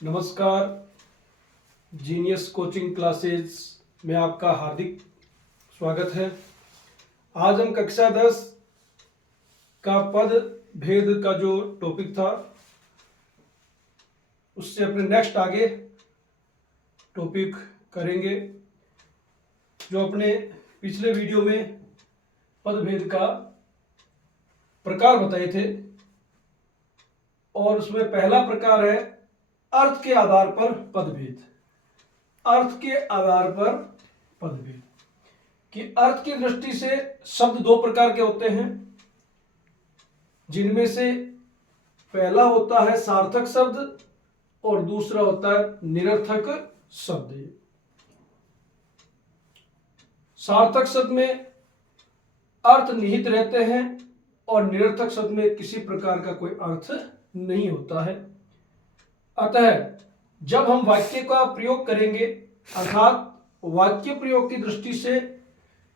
नमस्कार। Genius coaching classes में आपका हार्दिक स्वागत है। आज हम कक्षा 10 का पद भेद का जो टॉपिक था उससे अपने नेक्स्ट आगे टॉपिक करेंगे। जो अपने पिछले वीडियो में पद भेद का प्रकार बताए थे और उसमें पहला प्रकार है अर्थ के आधार पर पदभेद। अर्थ के आधार पर पदभेद कि अर्थ की दृष्टि से शब्द दो प्रकार के होते हैं, जिनमें से पहला होता है सार्थक शब्द और दूसरा होता है निरर्थक शब्द। सार्थक शब्द में अर्थ निहित रहते हैं और निरर्थक शब्द में किसी प्रकार का कोई अर्थ नहीं होता है। अतः जब हम वाक्य का प्रयोग करेंगे अर्थात वाक्य प्रयोग की दृष्टि से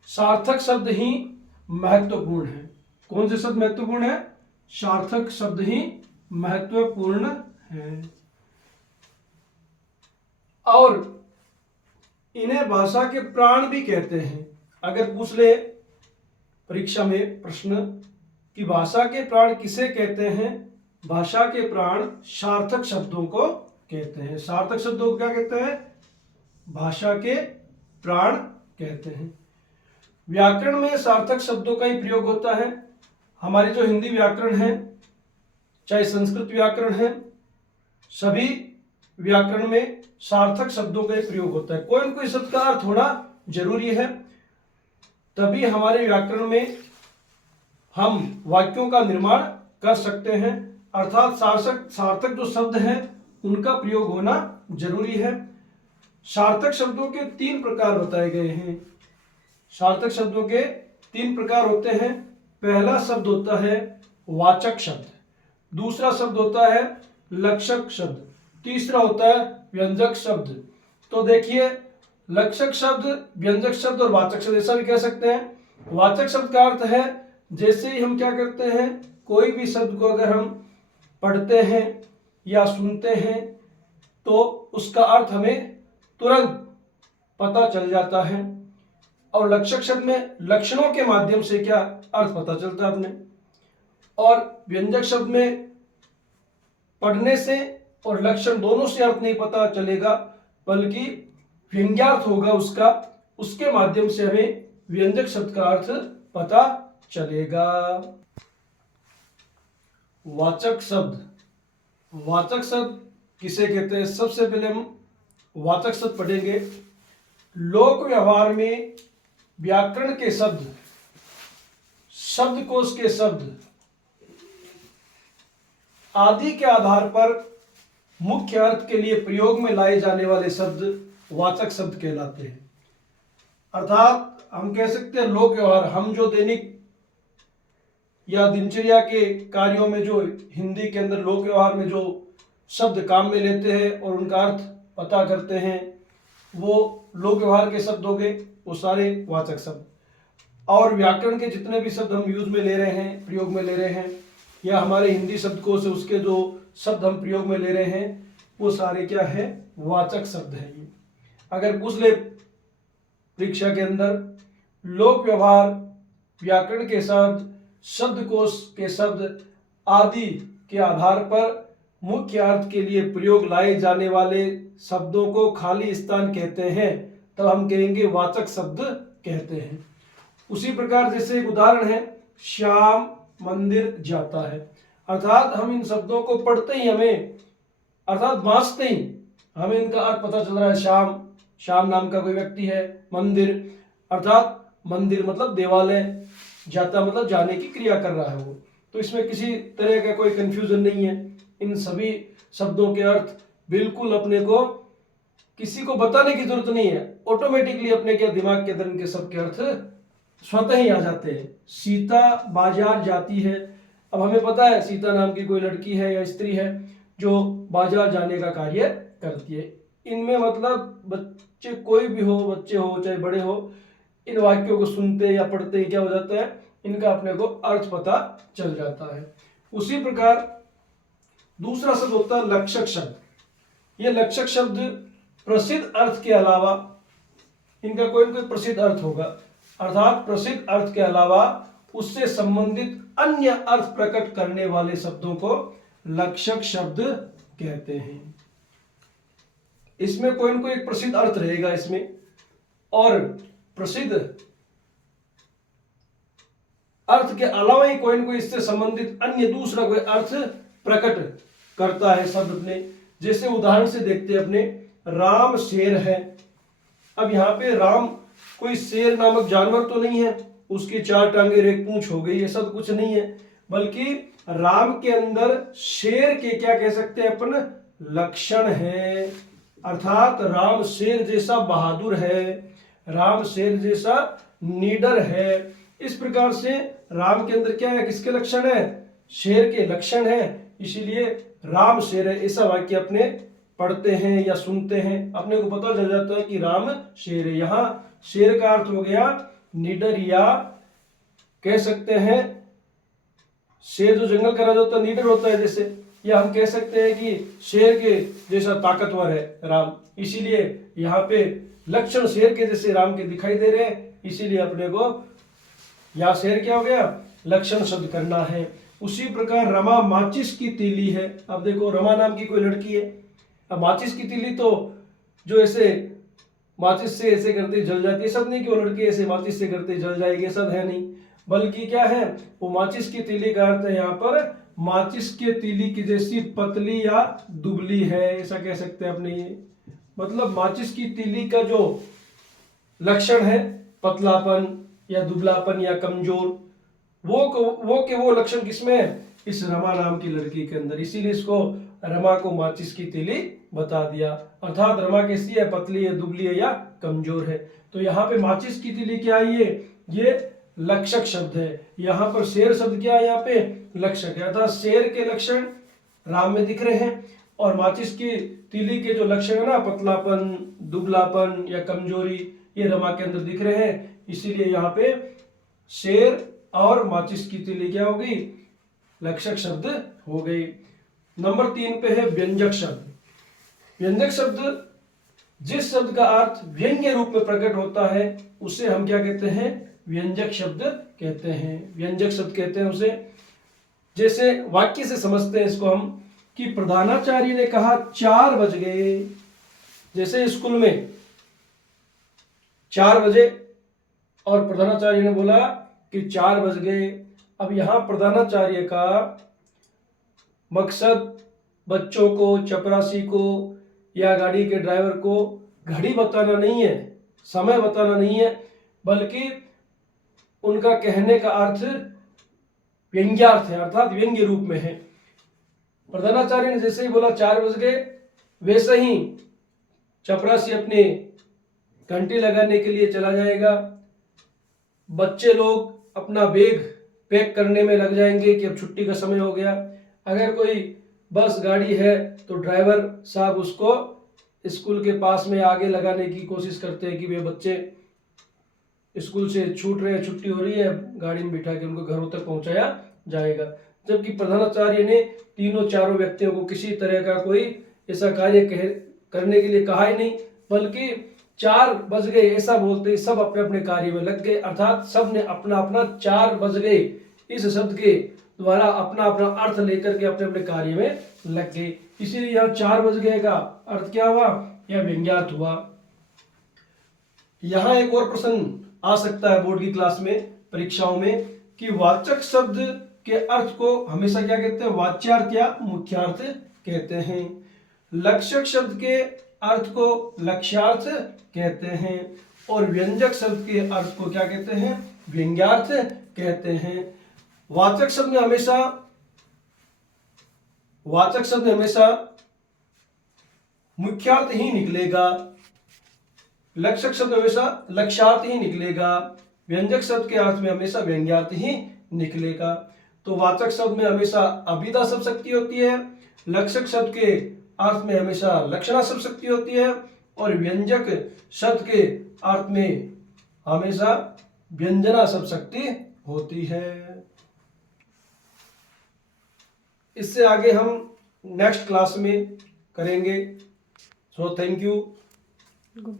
सार्थक शब्द ही महत्वपूर्ण है। कौन से शब्द महत्वपूर्ण है? सार्थक शब्द ही महत्वपूर्ण है। और इन्हें भाषा के प्राण भी कहते हैं। अगर पूछ ले परीक्षा में प्रश्न कि भाषा के प्राण किसे कहते हैं, भाषा के प्राण सार्थक शब्दों को कहते हैं। सार्थक शब्दों को क्या कहते हैं? भाषा के प्राण कहते हैं। व्याकरण में सार्थक शब्दों का ही प्रयोग होता है। हमारी जो हिंदी व्याकरण है, चाहे संस्कृत व्याकरण है, सभी व्याकरण में सार्थक शब्दों का ही प्रयोग होता है। कोई न कोई शब्द का अर्थ होना जरूरी है, तभी हमारे व्याकरण में हम वाक्यों का निर्माण कर सकते हैं। अर्थात सार्थक जो शब्द हैं उनका प्रयोग होना जरूरी है। सार्थक शब्दों के तीन प्रकार बताए गए हैं। सार्थक शब्दों के तीन प्रकार होते हैं। पहला शब्द होता है वाचक शब्द, दूसरा शब्द होता है लक्षक शब्द, तीसरा होता है व्यंजक शब्द। तो देखिए, लक्षक शब्द, व्यंजक शब्द और वाचक शब्द ऐसा भी कह सकते हैं। वाचक शब्द का अर्थ है जैसे ही हम क्या करते हैं, कोई भी शब्द को अगर हम पढ़ते हैं या सुनते हैं तो उसका अर्थ हमें तुरंत पता चल जाता है। और लक्षक शब्द में लक्षणों के माध्यम से क्या अर्थ पता चलता है अपने। और व्यंजक शब्द में पढ़ने से और लक्षण दोनों से अर्थ नहीं पता चलेगा, बल्कि व्यंग्यार्थ होगा उसका, उसके माध्यम से हमें व्यंजक शब्द का अर्थ पता चलेगा। वाचक शब्द, वाचक शब्द किसे कहते हैं? सबसे पहले हम वाचक शब्द पढ़ेंगे। लोक व्यवहार में व्याकरण के शब्द, शब्दकोश के शब्द आदि के आधार पर मुख्य अर्थ के लिए प्रयोग में लाए जाने वाले शब्द वाचक शब्द कहलाते हैं। अर्थात हम कह सकते हैं लोक व्यवहार, हम जो दैनिक या दिनचर्या के कार्यों में जो हिंदी के अंदर लोक व्यवहार में जो शब्द काम में लेते हैं और उनका अर्थ पता करते हैं, वो लोक व्यवहार के शब्द हो गए, वो सारे वाचक शब्द। और व्याकरण के जितने भी शब्द हम यूज में ले रहे हैं, प्रयोग में ले रहे हैं, या हमारे हिंदी शब्दकोश से उसके जो शब्द हम प्रयोग में ले रहे हैं, वो सारे क्या है? वाचक शब्द है। ये अगर पूछ ले परीक्षा के अंदर लोक व्यवहार, व्याकरण के शब्द, शब्दकोश के शब्द आदि के आधार पर मुख्य अर्थ के लिए प्रयोग लाए जाने वाले शब्दों को खाली स्थान कहते हैं, तब हम कहेंगे वाचक शब्द कहते हैं। उसी प्रकार जैसे एक उदाहरण है, श्याम मंदिर जाता है। अर्थात हम इन शब्दों को पढ़ते ही हमें, अर्थात वांचते ही हमें इनका अर्थ पता चल रहा है। श्याम, श्याम नाम का कोई व्यक्ति है। मंदिर, अर्थात मंदिर मतलब देवालय, जाता मतलब जाने की क्रिया कर रहा है वो। तो इसमें किसी तरह का कोई कंफ्यूजन नहीं है। इन सभी शब्दों के अर्थ बिल्कुल अपने को किसी को बताने की जरूरत नहीं है, ऑटोमेटिकली अपने क्या दिमाग के अंदर इनके सबके अर्थ स्वतः ही आ जाते हैं। सीता बाजार जाती है। अब हमें पता है सीता नाम की कोई लड़की है या स्त्री है जो बाजार जाने का कार्य करती है। इनमें मतलब बच्चे कोई भी हो, बच्चे हो चाहे बड़े हो, इन वाक्यों को सुनते या पढ़ते ही क्या हो जाता है, इनका अपने को अर्थ पता चल जाता है। उसी प्रकार दूसरा शब्द होता है लक्षक शब्द। ये लक्षक शब्द प्रसिद्ध अर्थ के अलावा, इनका कोई न कोई प्रसिद्ध अर्थ होगा, अर्थात प्रसिद्ध अर्थ के अलावा उससे संबंधित अन्य अर्थ प्रकट करने वाले शब्दों को लक्षक शब्द कहते हैं। इसमें कोई न कोई एक प्रसिद्ध अर्थ रहेगा इसमें, और प्रसिद्ध अर्थ के अलावा ही कोई न कोई इससे संबंधित अन्य दूसरा कोई अर्थ प्रकट करता है शब्द अपने। जैसे उदाहरण से देखते हैं अपने, राम शेर है। अब यहाँ पे राम कोई शेर नामक जानवर तो नहीं है, उसकी 4 टांगे एक पूंछ हो गई, ये सब कुछ नहीं है, बल्कि राम के अंदर शेर के क्या कह सकते हैं अपन, लक्षण है। अर्थात राम शेर जैसा बहादुर है, राम शेर जैसा निडर है। इस प्रकार से राम के अंदर क्या है, किसके लक्षण है, शेर के लक्षण है। इसीलिए राम शेर है, ऐसा वाक्य अपने पढ़ते हैं या सुनते हैं, अपने को पता चल जाता है कि राम शेर है। यहाँ शेर का अर्थ हो गया निडर, या कह सकते हैं शेर जो जंगल का राजा होता है निडर होता है जैसे, या हम कह सकते हैं कि शेर के जैसा ताकतवर है राम। इसीलिए यहाँ पे लक्षण शेर के जैसे राम के दिखाई दे रहे हैं, इसीलिए अपने को या शेर क्या हो गया, लक्षण शब्द करना है। उसी प्रकार रमा माचिस की तीली है। अब देखो रमा नाम की कोई लड़की है, अब माचिस की तीली तो जो ऐसे माचिस से ऐसे करते जल जाती है, सब नहीं कि वो लड़की ऐसे माचिस से करते जल जाएगी, सब है नहीं, बल्कि क्या है, वो माचिस की तीली का अर्थ है यहाँ पर माचिस के तीली की जैसी पतली या दुबली है, ऐसा कह सकते हैं अपने। ये मतलब माचिस की तीली का जो लक्षण है पतलापन या दुबलापन या कमजोर, वो लक्षण किसमें है, इस रमा नाम की लड़की के अंदर। इसीलिए इसको रमा को माचिस की तीली बता दिया। अर्थात रमा कैसी है, पतली है, दुबली है या कमजोर है। तो यहाँ पे माचिस की तीली क्या है, ये लक्षक शब्द है। यहाँ पर शेर शब्द क्या है, यहाँ पे लक्षक है। अर्थात शेर के लक्षण राम में दिख रहे हैं, और माचिस की तीली के जो लक्षण है ना, पतलापन, दुबलापन या कमजोरी, ये रमा के अंदर दिख रहे हैं। इसीलिए यहाँ पे शेर और माचिस की तीली क्या होगी, लक्षक शब्द हो गई। नंबर 3 पे है व्यंजक शब्द। व्यंजक शब्द जिस शब्द का अर्थ व्यंग्य रूप में प्रकट होता है उसे हम क्या कहते हैं, व्यंजक शब्द कहते हैं। व्यंजक शब्द कहते हैं उसे। जैसे वाक्य से समझते हैं इसको हम, कि प्रधानाचार्य ने कहा 4 बज गए। जैसे स्कूल में 4 बजे और प्रधानाचार्य ने बोला कि 4 बज गए। अब यहां प्रधानाचार्य का मकसद बच्चों को, चपरासी को या गाड़ी के ड्राइवर को घड़ी बताना नहीं है, समय बताना नहीं है, बल्कि उनका कहने का अर्थ व्यंग्यार्थ है, अर्थात व्यंग्य रूप में है। प्रधानाचार्य ने जैसे ही बोला 4 बज गए, वैसे ही चपरासी अपने घंटी लगाने के लिए चला जाएगा। बच्चे लोग अपना बैग पैक करने में लग जाएंगे कि अब छुट्टी का समय हो गया। अगर कोई बस गाड़ी है तो ड्राइवर साहब उसको स्कूल के पास में आगे लगाने की कोशिश करते हैं कि वे बच्चे स्कूल से छूट रहे हैं, छुट्टी हो रही है, गाड़ी में बिठा के उनको घरों तक पहुंचाया जाएगा। जबकि प्रधानाचार्य ने तीनों चारों व्यक्तियों को किसी तरह का कोई ऐसा कार्य करने के लिए कहा ही नहीं, बल्कि 4 बज गए ऐसा बोलते सब अपने अपने कार्य में लग गए। अर्थात सब ने अपना अपना 4 बज गए इस शब्द के द्वारा अपना अपना अर्थ लेकर के अपने अपने कार्य में लग गए। इसीलिए यहाँ 4 बज गए का अर्थ क्या हुआ, यह व्यंग्यार्थ हुआ। यहाँ एक और प्रश्न आ सकता है बोर्ड की क्लास में, परीक्षाओं में, कि वाचक शब्द के अर्थ को हमेशा क्या कहते हैं, वाच्यार्थ या मुख्यार्थ कहते हैं। लक्षक शब्द के अर्थ को लक्ष्यार्थ कहते हैं, और व्यंजक शब्द के अर्थ को क्या कहते हैं, व्यंग्यार्थ कहते हैं। वाचक शब्द में हमेशा मुख्यार्थ ही निकलेगा, लक्षक शब्द हमेशा लक्ष्यार्थ ही निकलेगा, व्यंजक शब्द के अर्थ में हमेशा व्यंग्यार्थ ही निकलेगा। तो वाचक शब्द में हमेशा अभिधा शब्द शक्ति होती है, लक्षक शब्द के अर्थ में हमेशा लक्षणा शब्द शक्ति होती है, और व्यंजक शब्द के अर्थ में हमेशा व्यंजना शब्द शक्ति होती है। इससे आगे हम नेक्स्ट क्लास में करेंगे। So thank you. गुड